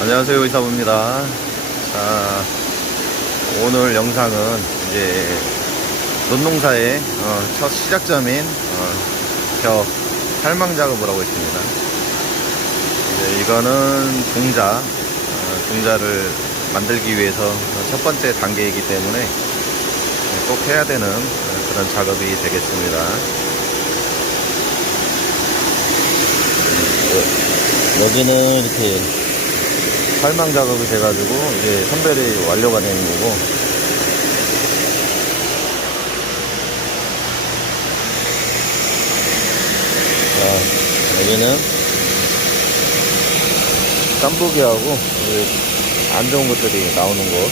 안녕하세요 의사부입니다. 자 오늘 영상은 이제 논농사의 어, 첫 시작점인 어, 벼 탈망 작업을 하고 있습니다. 이제 이거는 종자 어, 종자를 만들기 위해서 첫 번째 단계이기 때문에 꼭 해야 되는 어, 그런 작업이 되겠습니다. 여기는 이렇게 탈망 작업이 돼가지고 이제 선별이 완료가 되는 거고. 자 여기는 쌈부기하고 안 좋은 것들이 나오는 곳